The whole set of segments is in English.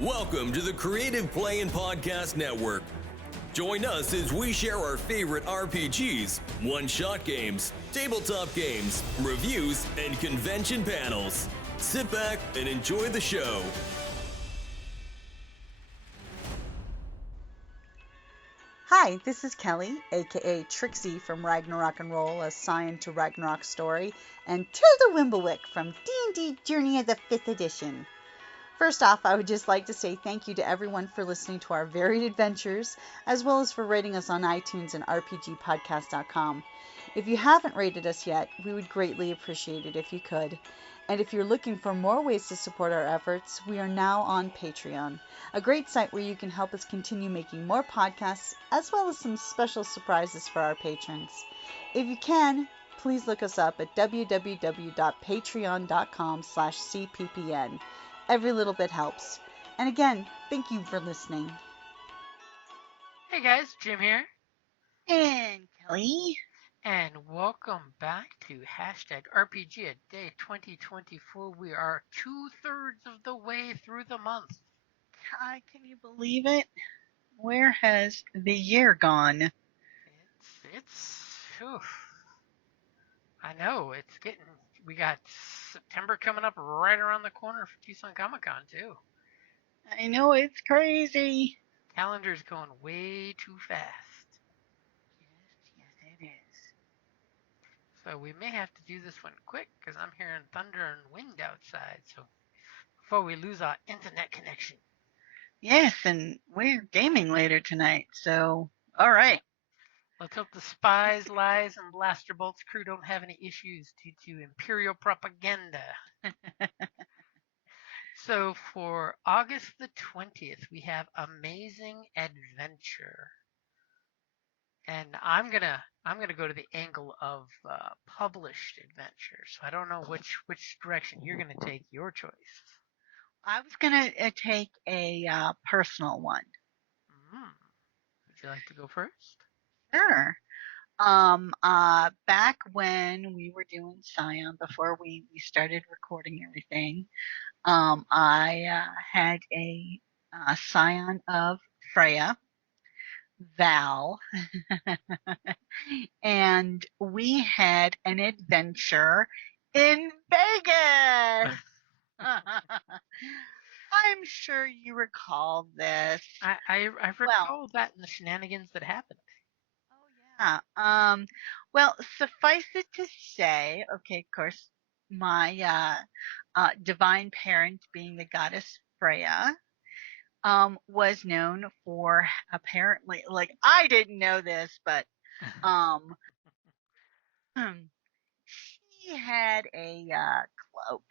Welcome to the Creative Play and Podcast Network. Join us as we share our favorite RPGs, one-shot games, tabletop games, reviews, and convention panels. Sit back and enjoy the show. Hi, this is Kelly, aka Trixie from Ragnarok and Roll, a Scion to Ragnarok story, and Tilda Wimblewick from D&D Journey of the 5th Edition. First off, I would just like to say thank you to everyone for listening to our varied adventures, as well as for rating us on iTunes and RPGpodcast.com. If you haven't rated us yet, we would greatly appreciate it if you could. And if you're looking for more ways to support our efforts, we are now on Patreon, a great site where you can help us continue making more podcasts, as well as some special surprises for our patrons. If you can, please look us up at www.patreon.com/cppn. Every little bit helps. And again, thank you for listening. Hey guys, Jim here. And Kelly. And welcome back to #RPGaDAY2024. We are 2/3 of the way through the month. God, can you believe it? Where has the year gone? I know, we got September coming up right around the corner for Tucson Comic-Con too. I know, it's crazy. Calendar's going way too fast. Yes, it is. So we may have to do this one quick because I'm hearing thunder and wind outside. So before we lose our internet connection. Yes, and we're gaming later tonight, so all right. Let's hope the Spies, Lies, and Blaster Bolts crew don't have any issues due to Imperial propaganda. So for August the 20th, we have Amazing Adventure. And I'm gonna go to the angle of published adventure. So I don't know which direction you're gonna take. Your choice. I was gonna take a personal one. Would you like to go first? Sure. Back when we were doing Scion, before we started recording everything, I had a Scion of Freya, Val, and we had an adventure in Vegas. I'm sure you recall this. I recall that in the shenanigans that happened. Oh yeah. Well, suffice it to say, okay, of course, my divine parent, being the goddess Freya, was known for apparently, like, I didn't know this, but she had a cloak.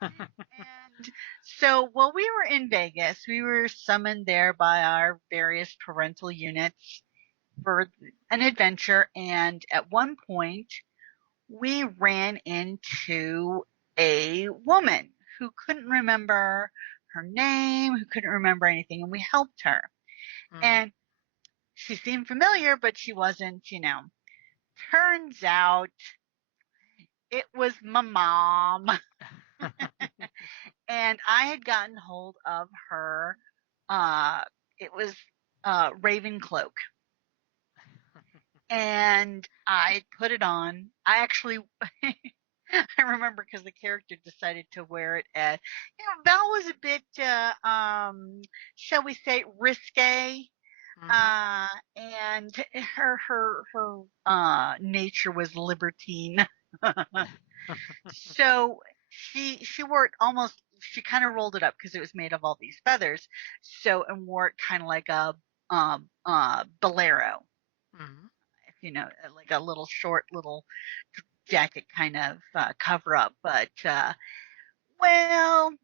And so while we were in Vegas, we were summoned there by our various parental units for an adventure, and at one point we ran into a woman who couldn't remember her name, who couldn't remember anything, and we helped her. And she seemed familiar, but she wasn't, Turns out it was my mom. And I had gotten hold of her, it was Raven Cloak. And I put it on. I actually, I remember because the character decided to wear it as, Val was a bit, shall we say, risque. And her nature was libertine. So she wore it almost, she kind of rolled it up because it was made of all these feathers. So, and wore it kind of like a, bolero. Like a little short little jacket kind of cover up. But, well,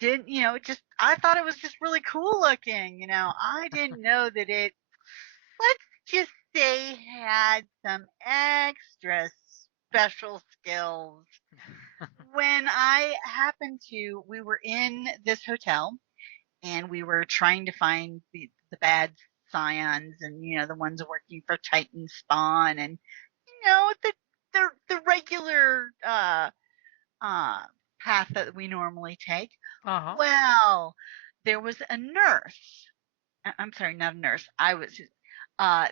I thought it was just really cool looking. I didn't know that it, let's just say, had some extra special skills. When we were in this hotel and we were trying to find the bad scions and, the ones working for Titan Spawn and, the regular, path that we normally take. Uh-huh. Well, there was a nurse. I'm sorry, not a nurse.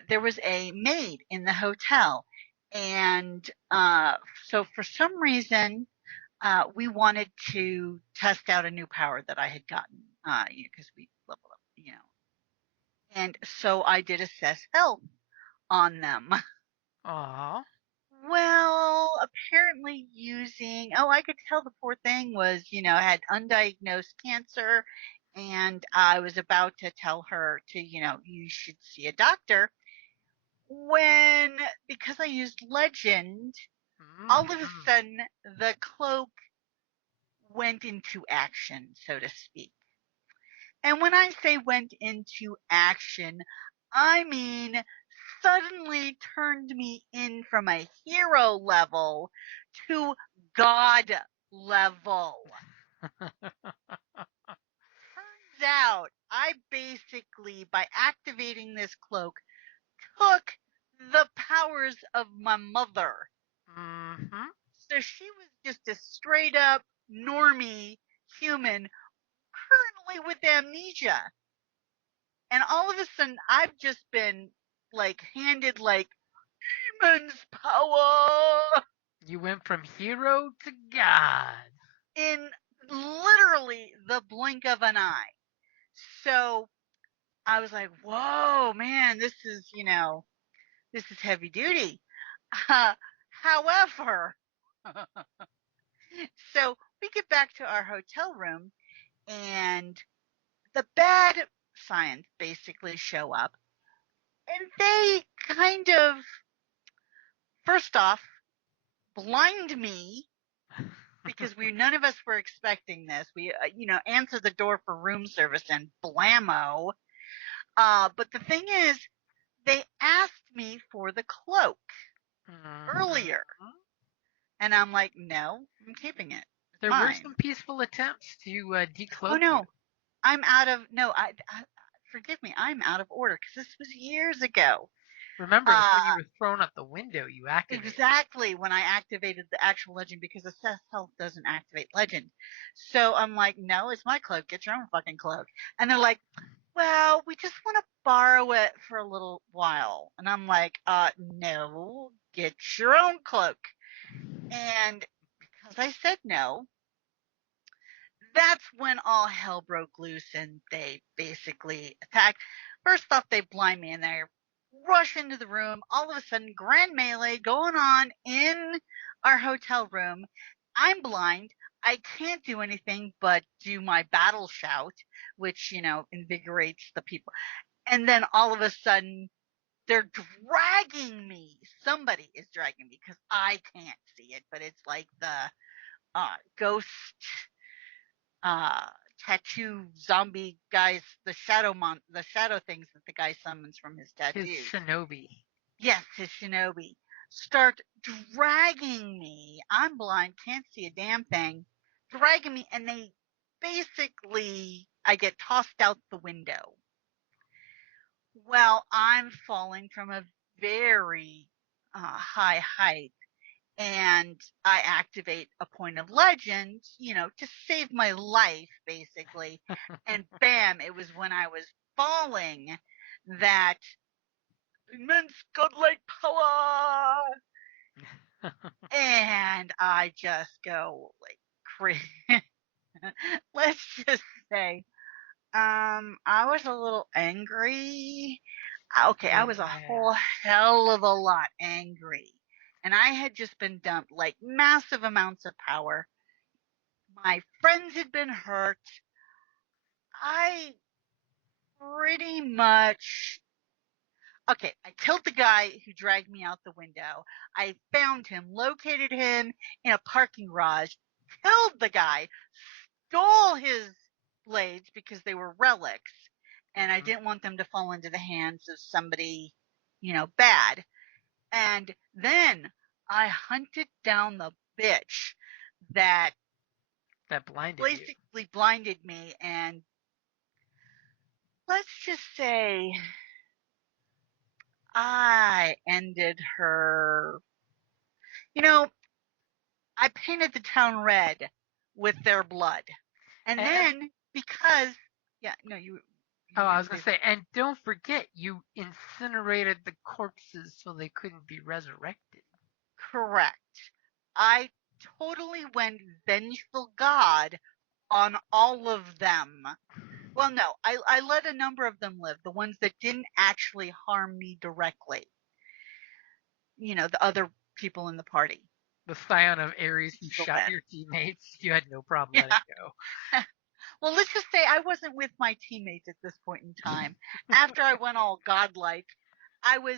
There was a maid in the hotel. And so for some reason, we wanted to test out a new power that I had gotten, because we leveled up. And so I did assess health on them. Uh-huh. Well, apparently I could tell the poor thing had undiagnosed cancer, and I was about to tell her you should see a doctor. When, because I used legend, all of a Mm-hmm. sudden the cloak went into action, so to speak. And when I say went into action, I mean suddenly turned me in from a hero level to god level. Turns out I basically, by activating this cloak, took the powers of my mother. Mm-hmm. So she was just a straight up normie human currently with amnesia. And all of a sudden I've just been handed demons power You went from hero to god. in literally the blink of an eye. So I was like, whoa, man, this is heavy duty. Uh, However, so we get back to our hotel room, and the bad science basically show up, and they kind of, first off, blind me because none of us were expecting this. We answered the door for room service and blammo. But the thing is, they asked me for the cloak Mm-hmm. earlier, and I'm like, no, I'm keeping it. It's There were mine. some peaceful attempts to Oh decloak you. no, I'm out of no. Forgive me, I'm out of order because this was years ago. Remember, it was Uh, when you were thrown out the window you activated. exactly when I activated the actual legend, because Assess Health doesn't activate legend. So I'm like, no, it's my cloak. Get your own fucking cloak. And they're like, well, we just want to borrow it for a little while. And I'm like, no, get your own cloak. And because I said no, that's when all hell broke loose and they basically attacked. First off, they blind me and they rush into the room. All of a sudden, grand melee going on in our hotel room. I'm blind. I can't do anything but do my battle shout, which, invigorates the people. And then all of a sudden, they're dragging me. Somebody is dragging me because I can't see it, but it's like the ghost uh tattoo zombie guys, the shadow things that the guy summons from his His tattoos. shinobi. Yes, his shinobi start dragging me. I'm blind, can't see a damn thing. Dragging me, and they basically, I get tossed out the window. Well, I'm falling from a very high height, and I activate a point of legend, to save my life, basically. And bam, it was when I was falling that immense godlike power, and I just go like crazy. Let's just say, I was a little angry. Okay, I was a Yeah. whole hell of a lot angry. And I had just been dumped like massive amounts of power. My friends had been hurt. I pretty much. Okay, I killed the guy who dragged me out the window. I found him, located him in a parking garage, killed the guy, stole his blades because they were relics, and I Mhm. didn't want them to fall into the hands of somebody, bad. And then I hunted down the bitch that That blinded you. basically blinded me, and let's just say I ended her. You know, I painted the town red with their blood. And then because you I was going to say, and don't forget, you incinerated the corpses so they couldn't be resurrected. Correct. I totally went vengeful God on all of them. Well, no, I let a number of them live, the ones that didn't actually harm me directly. The other people in the party. The scion of Ares who shot your teammates, you had no problem letting go. Well, let's just say I wasn't with my teammates at this point in time. After I went all godlike, I was,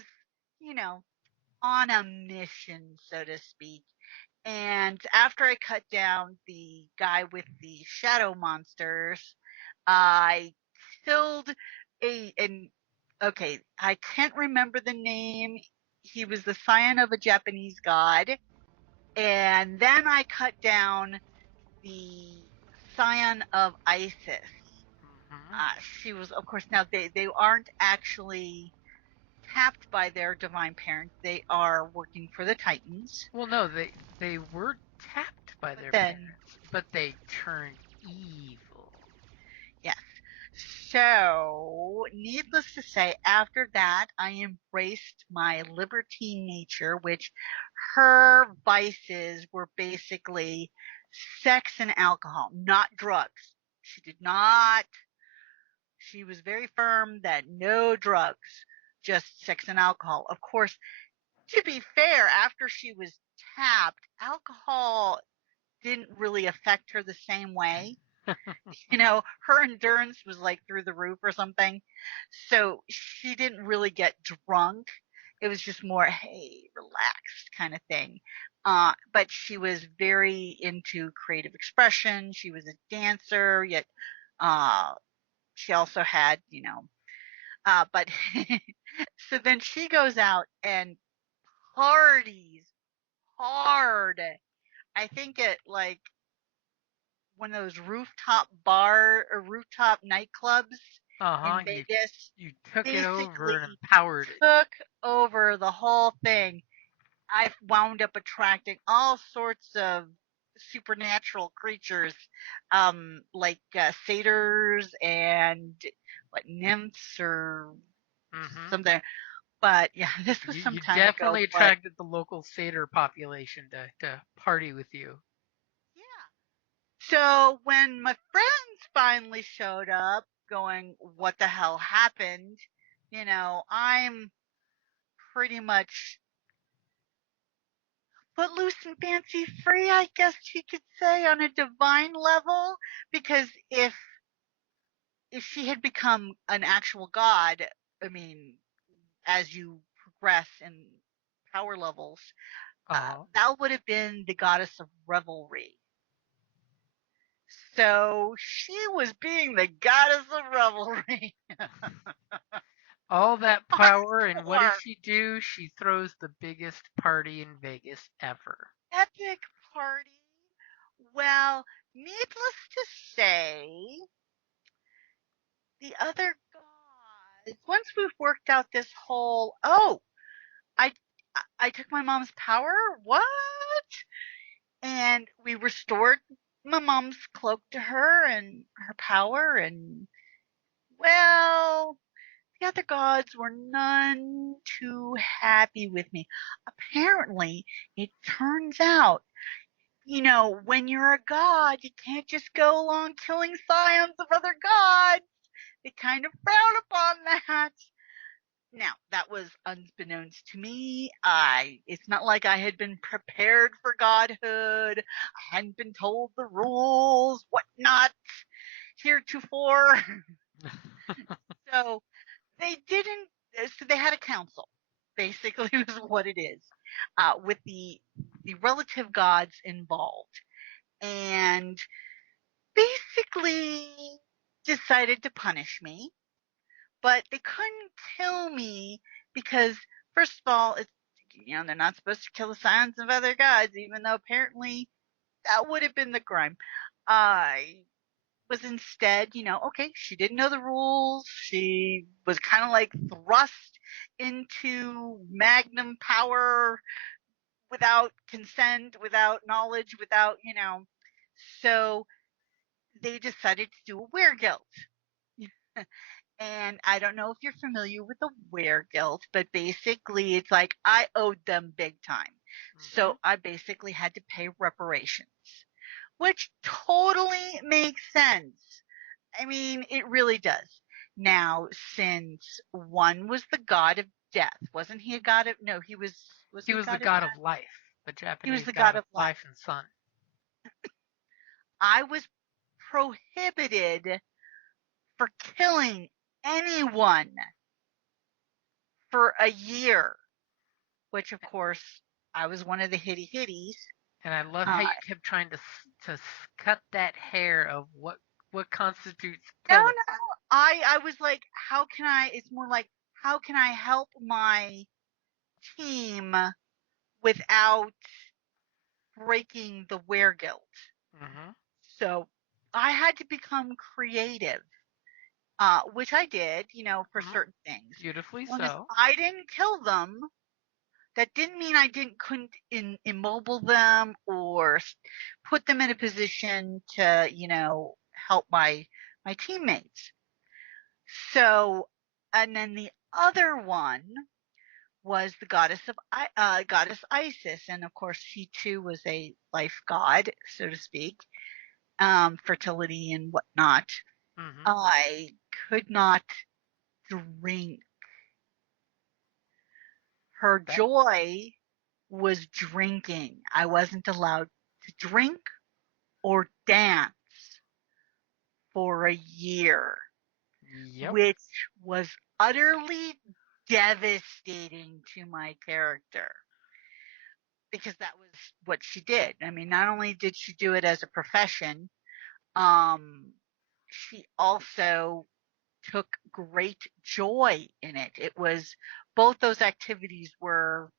on a mission, so to speak. And after I cut down the guy with the shadow monsters, I killed okay, I can't remember the name. He was the scion of a Japanese god. And then I cut down the scion of Isis. She was, of course, now they aren't actually tapped by their divine parents. They are working for the Titans. Well, no, they were tapped by their parents, but they turned evil. Yes. So, needless to say, after that, I embraced my libertine nature, which her vices were basically sex and alcohol, not drugs. She was very firm that no drugs, just sex and alcohol. Of course, to be fair, after she was tapped, alcohol didn't really affect her the same way. Her endurance was like through the roof or something. So she didn't really get drunk. It was just more, hey, relaxed kind of thing. But she was very into creative expression. She was a dancer, yet she also had, but so then she goes out and parties hard. I think at like one of those rooftop nightclubs in Vegas. You took it over and empowered it. Took over the whole thing. I wound up attracting all sorts of supernatural creatures, like satyrs and nymphs or something. But yeah, this was some time ago. You definitely attracted the local satyr population to party with you. So when my friends finally showed up going, what the hell happened? I'm pretty much footloose and fancy free, I guess you could say, on a divine level, because if she had become an actual god, I mean, as you progress in power levels, that would have been the goddess of revelry. So she was being the goddess of revelry. All that power, and what does she do? She throws the biggest party in Vegas ever. Epic party. Well, needless to say, the other gods, once we've worked out this whole, I took my mom's power? What? And we restored my mom's cloak to her and her power, and well, the other gods were none too happy with me. Apparently, it turns out, when you're a god, you can't just go along killing scions of other gods. They kind of frown upon that. Now, that was unbeknownst to me. It's not like I had been prepared for godhood. I hadn't been told the rules, whatnot, heretofore. So they had a council, basically, was what it is, with the relative gods involved. And basically decided to punish me. But they couldn't kill me because, first of all, they're not supposed to kill the scions of other gods, even though apparently that would have been the crime. I was instead, okay, she didn't know the rules. She was kind of like thrust into magnum power without consent, without knowledge, without, So they decided to do a wereguild. And I don't know if you're familiar with the wereguild, but basically it's like I owed them big time. Mm-hmm. So I basically had to pay reparations, which totally makes sense. I mean, it really does. Now, since one was the god of death, wasn't he a god of, no, was He he a was the god of god death? of life, the He was Japanese the god god of of life. life and sun. I was prohibited for killing anyone for a year, which of course I was one of the hitty hitties. And I love how Uh, you kept trying to cut that hair of what constitutes no, killing. no, I was like, how can I, it's more like, how can I help my team without breaking the wereguild? Mm-hmm. So I had to become creative, which I did, for Mm-hmm. certain things. Beautifully As long as so. I didn't kill them, that didn't mean I couldn't immobile them or put them in a position to, help my teammates. So, and then the other one was the goddess Isis, and of course she too was a life god, so to speak, fertility and whatnot. Mm-hmm. I could not drink. Her That joy was drinking. I wasn't allowed to drink or dance for a year, yep. which was utterly devastating to my character because that was what she did. I mean, not only did she do it as a profession, um, she also took great joy in it. It was both those activities were,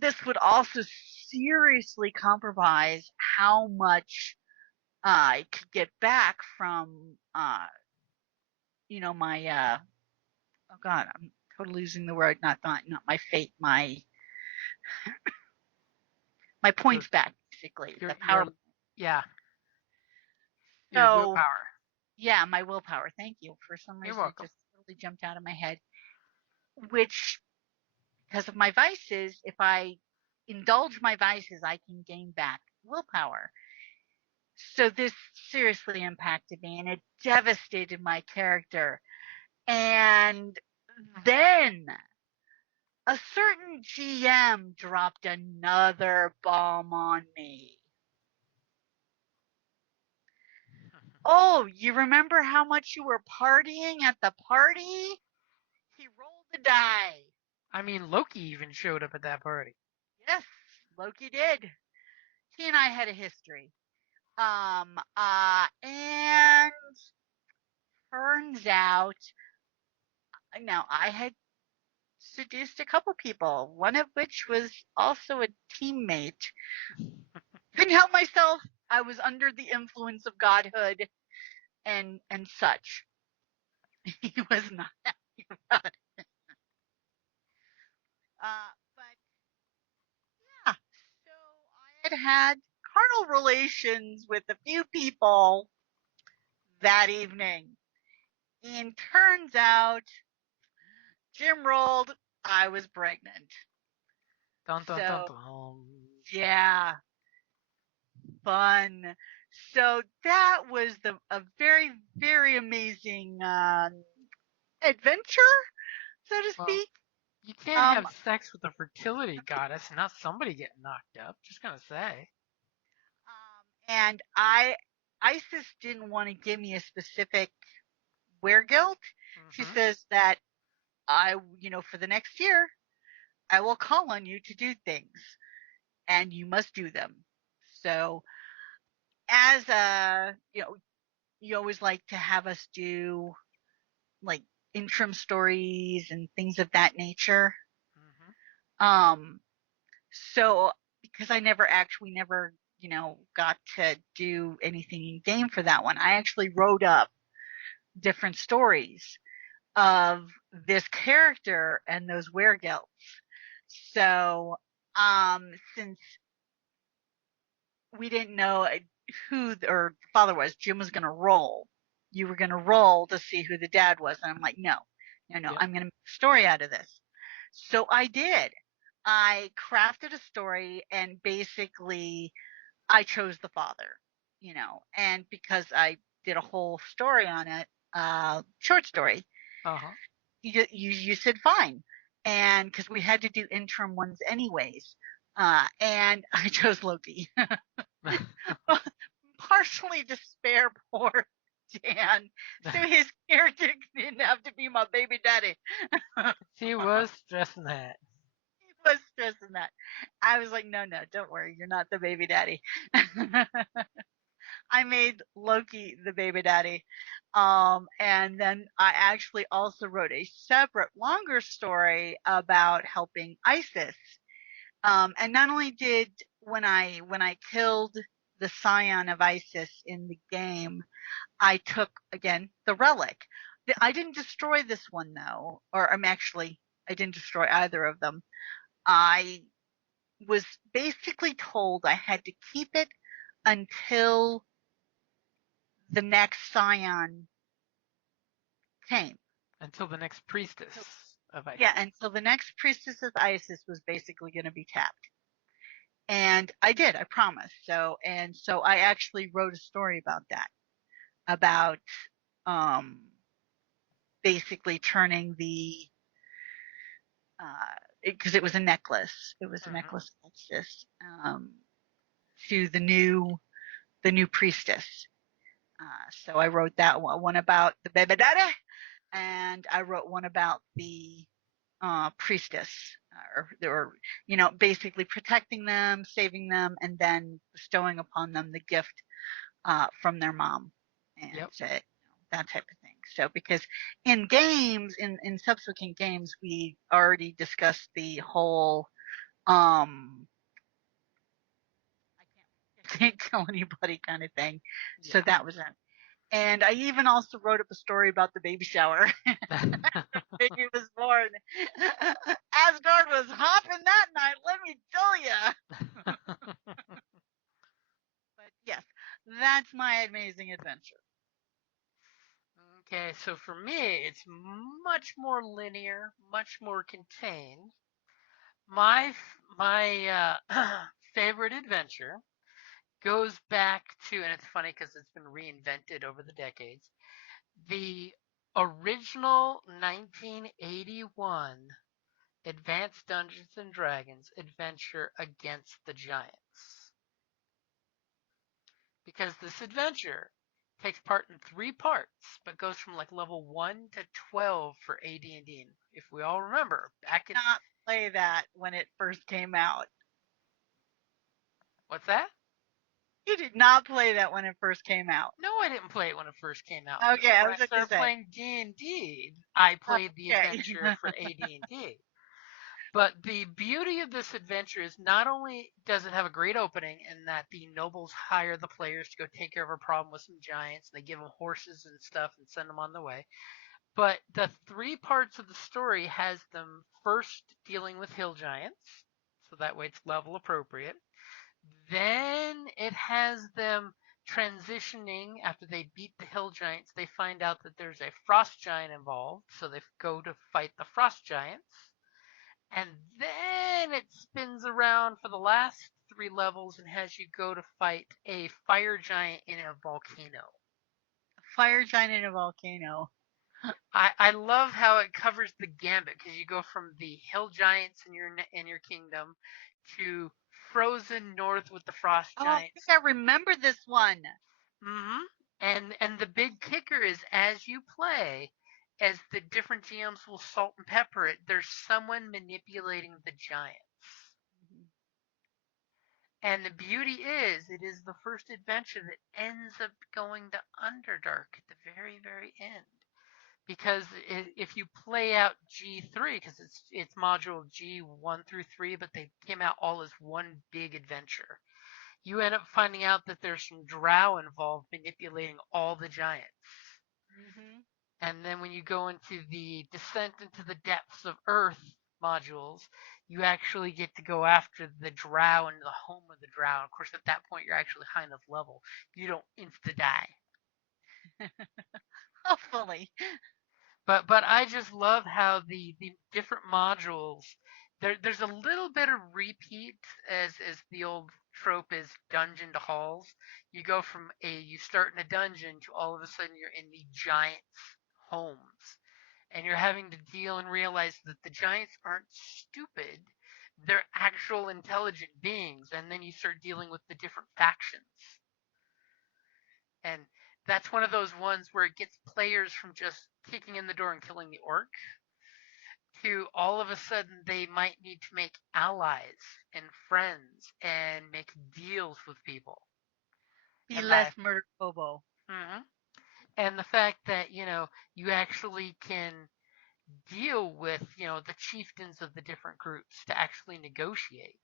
this would also seriously compromise how much I could get back from, my, oh God, I'm totally losing the word, not my fate, my Your points back, basically, your the your power. yeah, your So, willpower. yeah, my willpower. Thank you. For some You're reason, it welcome. just totally jumped out of my head, which, because of my vices, if I indulge my vices, I can gain back willpower. So this seriously impacted me and it devastated my character. And then a certain GM dropped another bomb on me. Oh, you remember how much you were partying at the party? He rolled the die. I mean, Loki even showed up at that party. Yes, Loki did. He and I had a history. And turns out, now I had seduced a couple people, one of which was also a teammate. Couldn't help myself. I was under the influence of godhood and such. He was not happy about it. But yeah, so I had carnal relations with a few people that evening. And turns out, Jim rolled, I was pregnant. Dun dun dun So dun. yeah, fun. So that was a very, very amazing adventure, so to Well, speak. you can't Um, have sex with a fertility goddess and not somebody get knocked up. Just gonna say. and Isis didn't want to give me a specific wereguild. She Mm-hmm. says that for the next year, I will call on you to do things, and you must do them. So, as you always like to have us do like interim stories and things of that nature. Mm-hmm. Um, so because we never, got to do anything in game for that one, I actually wrote up different stories of this character and those wereguilds. So, since we didn't know who or the father was. Jim was going to roll. You were going to roll to see who the dad was. And I'm like, no, no, no, Yep. I'm going to make a story out of this. So I did. I crafted a story and basically I chose the father, and because I did a whole story on it, short story, Uh-huh. you said fine. And because we had to do interim ones anyways. And I chose Loki. Partially to spare poor Dan, so his character didn't have to be my baby daddy. She was stressing that. He was stressing that. I was like, no, no, don't worry, you're not the baby daddy. I made Loki the baby daddy. And then I actually also wrote a separate, longer story about helping ISIS. And not only did when I killed the scion of ISIS in the game, I took again the relic. I didn't destroy this one though, or I didn't destroy either of them. I was basically told I had to keep it until the next scion came. Until the next priestess of Isis. Yeah, until the next priestess of Isis was basically going to be tapped. And I did, I promised. So I actually wrote a story about that, about um, basically turning the because it was a necklace. It was a Mm-hmm. necklace of Isis, to the new priestess. So I wrote that one about the baby daddy, and I wrote one about the priestess, or basically protecting them, saving them, and then bestowing upon them the gift from their mom, and Yep. that type of thing. So because in games, in subsequent games, we already discussed the whole I can't kill anybody kind of thing. So Yeah. that was it. And I even also wrote up a story about the baby shower. Baby was born. Asgard was hopping that night, let me tell you. But yes, that's my amazing adventure. Okay, so for me, it's much more linear, much more contained. My favorite adventure goes back to, and it's funny because it's been reinvented over the decades, the original 1981 Advanced Dungeons and Dragons adventure Against the Giants. Because this adventure takes part in 3 parts, but goes from like level 1 to 12 for AD&D. If we all remember, back in Not play that when it first came out. what's that? You did not play that when it first came out. No, I didn't play it when it first came out. But Okay, I when was I about to started say. playing D&D, I played the Okay. adventure for AD&D. But the beauty of this adventure is not only does it have a great opening in that the nobles hire the players to go take care of a problem with some giants, and they give them horses and stuff and send them on the way, but the 3 parts of the story has them first dealing with hill giants, so that way it's level appropriate. Then it has them transitioning after they beat the hill giants. They find out that there's a frost giant involved, so they go to fight the frost giants. And then it spins around for the last 3 levels and has you go to fight a fire giant in a volcano. Fire giant in a volcano. I love how it covers the gambit because you go from the hill giants in your kingdom to frozen north with the frost Oh, I giants. think I remember this one. Mm-hmm. And the big kicker is as you play, as the different GMs will salt and pepper it, there's someone manipulating the giants. And the beauty is, it is the first adventure that ends up going to Underdark at the very, very end. Because if you play out G3, because it's module G1 through 3, but they came out all as one big adventure, you end up finding out that there's some drow involved manipulating all the giants. Mm-hmm. And then when you go into the descent into the depths of Earth, modules, you actually get to go after the drow and the home of the drow. Of course, at that point, you're actually high enough level. You don't insta die. Hopefully. But I just love how the different modules there's a little bit of repeat as the old trope is dungeon to halls. You start in a dungeon to all of a sudden you're in the giants' homes. And you're having to deal and realize that the giants aren't stupid. They're actual intelligent beings, and then you start dealing with the different factions. And that's one of those ones where it gets players from just kicking in the door and killing the orc to all of a sudden they might need to make allies and friends and make deals with people. Be And less murder hobo. Mhm. And the fact that you actually can deal with the chieftains of the different groups to actually negotiate,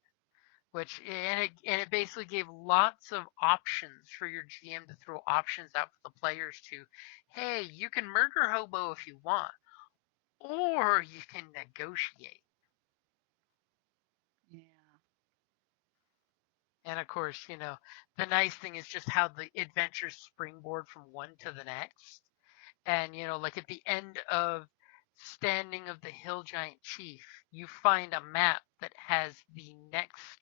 which it basically gave lots of options for your GM to throw options out for the players to, hey, you can murder hobo if you want, or you can negotiate. Yeah. And of course, the nice thing is just how the adventures springboard from one to the next. And, like at the end of Standing of the Hill Giant Chief, you find a map that has the next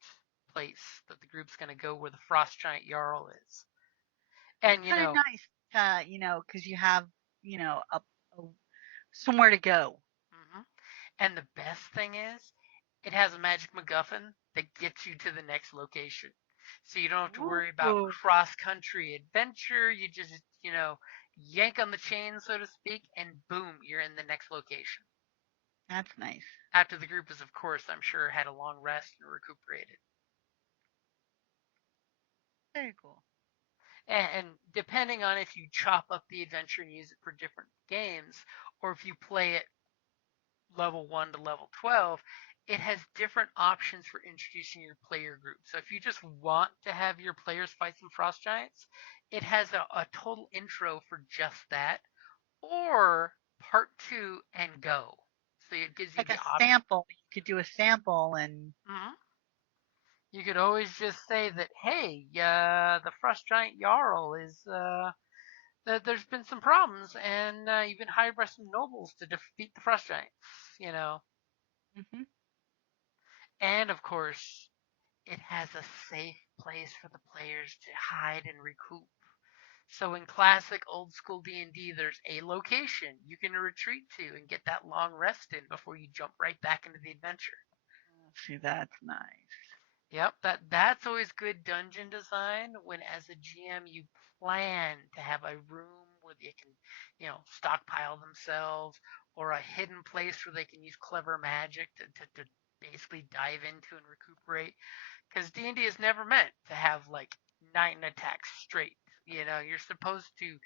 place that the group's going to go where the Frost Giant Jarl is. That's And, kind of nice, because you have, a somewhere to go. mhm. And the best thing is, it has a magic MacGuffin that gets you to the next location. So you don't have to worry about Ooh, cross country adventure. You just, yank on the chain, so to speak, and boom, you're in the next location. that's nice. After the group has, of course, I'm sure, had a long rest and recuperated. Very cool. And depending on if you chop up the adventure and use it for different games, or if you play it level 1 to level 12, it has different options for introducing your player group. So if you just want to have your players fight some frost giants, it has a total intro for just that, or part 2 and go. So it gives you Like the a option. sample. You could do a sample and Mhm. You could always just say that, hey, the frost giant Jarl is there's been some problems, and you've been hired by some nobles to defeat the frost giants. You know, hmm and of course, it has a safe place for the players to hide and recoup. So in classic old school D&D, there's a location you can retreat to and get that long rest in before you jump right back into the adventure. see, that's nice. Yep, that's always good dungeon design when as a GM you plan to have a room where they can, stockpile themselves, or a hidden place where they can use clever magic to basically dive into and recuperate. Because D&D is never meant to have like 9 attacks straight. You're supposed to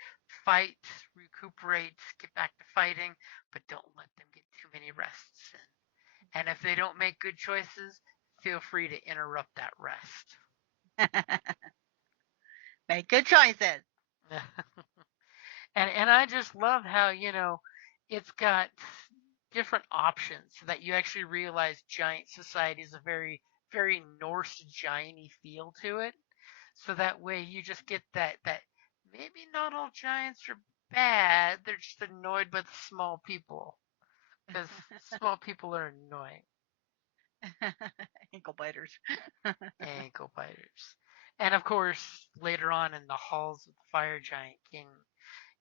fight, recuperate, get back to fighting, but don't let them get too many rests in. And if they don't make good choices, feel free to interrupt that rest. Make good choices. And I just love how, it's got different options so that you actually realize giant society is a very, very Norse giant-y feel to it. So that way you just get that maybe not all giants are bad, they're just annoyed by the small people. Because small people are annoying. Ankle biters. Ankle biters. And of course, later on in the halls of the Fire Giant King,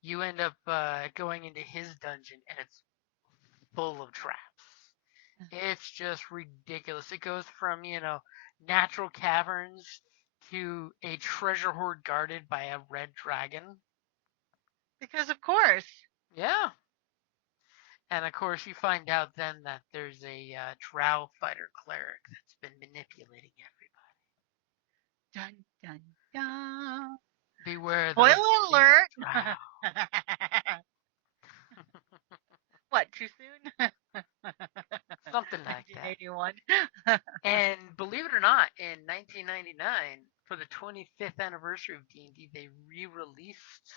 you end up going into his dungeon, and it's full of traps. It's just ridiculous. It goes from, natural caverns to a treasure hoard guarded by a red dragon. Because of course. Yeah. And of course, you find out then that there's a drow fighter cleric that's been manipulating everybody. Dun dun dun. Beware those Spoiler native alert. drow. What, too soon? Something like that. 1981. And believe it or not, in 1999, for the 25th anniversary of D&D, they re-released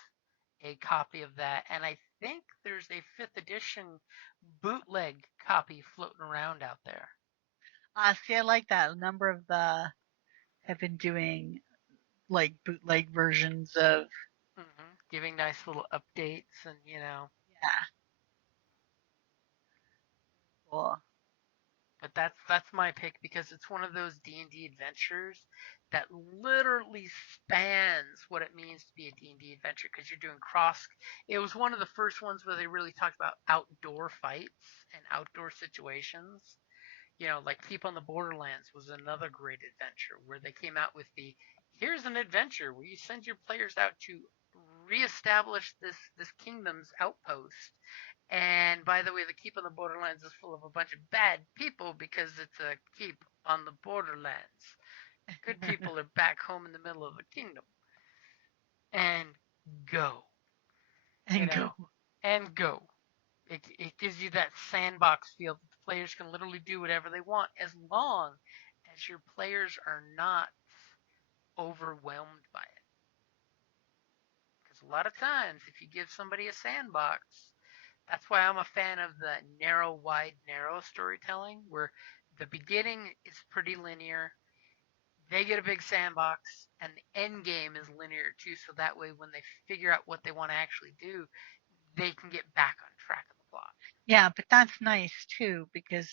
a copy of that, and I think there's a 5th edition bootleg copy floating around out there. See, I like that. A number of the have been doing like bootleg versions of. Giving nice little updates, and Yeah, cool. but that's my pick because it's one of those D&D adventures that literally spans what it means to be a D&D adventure because you're doing cross. It was one of the first ones where they really talked about outdoor fights and outdoor situations. Like Keep on the Borderlands was another great adventure where they came out with the here's an adventure where you send your players out to reestablish this kingdom's outpost. And by the way, the Keep on the Borderlands is full of a bunch of bad people because it's a keep on the borderlands. Good people are back home in the middle of the kingdom. And go. And go. And go. It gives you that sandbox feel that the players can literally do whatever they want as long as your players are not overwhelmed by it. Because a lot of times, if you give somebody a sandbox, that's why I'm a fan of the narrow, wide, narrow storytelling, where the beginning is pretty linear. They get a big sandbox, and the end game is linear too, so that way when they figure out what they want to actually do, they can get back on track of the plot. Yeah, but that's nice too because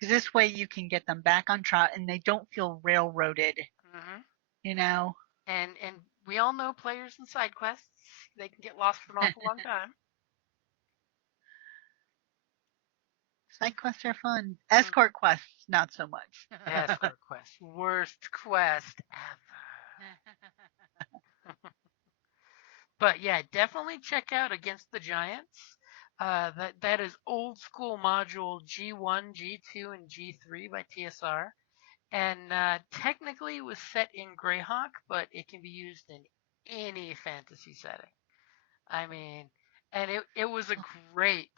this way you can get them back on track and they don't feel railroaded. You know. And we all know players in side quests, they can get lost for an awful long time. Side quests are fun. Escort quests, not so much. Escort quest, worst quest ever. But yeah, definitely check out Against the Giants. That is old school module G1, G2, and G3 by TSR. And technically it was set in Greyhawk, but it can be used in any fantasy setting. I mean, and it was a great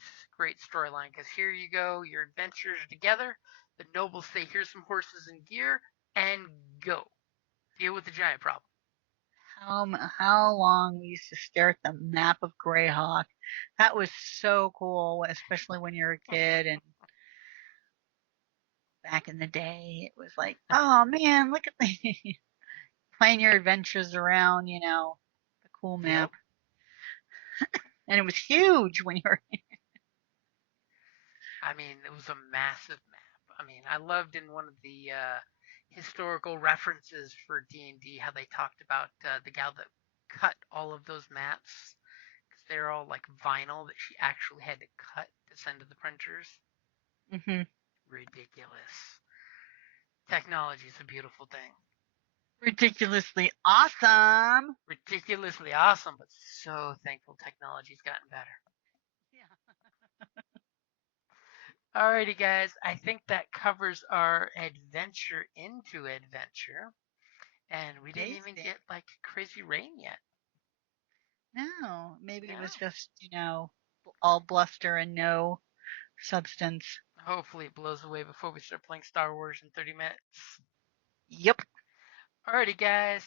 storyline because here you go, your adventures are together. The nobles say, here's some horses and gear, and go. Deal with the giant problem. How long we used to stare at the map of Greyhawk. That was so cool, especially when you're a kid and back in the day. It was like, oh man, look at the playing your adventures around, the cool map. Yep. And it was huge when you were. I mean, it was a massive map. I mean, I loved in one of the historical references for D&D how they talked about the gal that cut all of those maps because they're all like vinyl that she actually had to cut to send to the printers. Ridiculous. Technology is a beautiful thing. Ridiculously awesome. Ridiculously awesome, but so thankful technology's gotten better. Yeah. Alrighty, guys. I think that covers our adventure into adventure. And we didn't even get like crazy rain yet. No, maybe it was just, all bluster and no substance. Hopefully it blows away before we start playing Star Wars in 30 minutes. Yep. Alrighty, guys.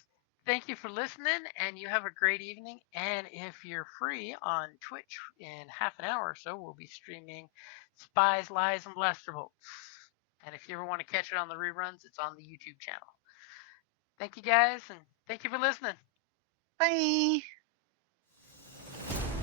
Thank you for listening, and you have a great evening. And if you're free on Twitch in half an hour or so, we'll be streaming Spies, Lies, and Blaster Bolts. And if you ever want to catch it on the reruns, it's on the YouTube channel. Thank you, guys, and thank you for listening. Bye.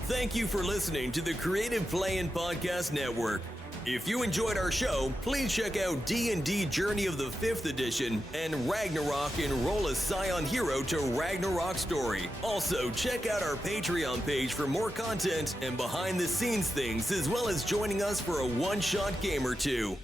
Thank you for listening to the Creative Play-In Podcast Network. If you enjoyed our show, please check out D&D Journey of the 5th Edition and Ragnarok Enroll a Scion Hero to Ragnarok Story. Also, check out our Patreon page for more content and behind-the-scenes things, as well as joining us for a one-shot game or two.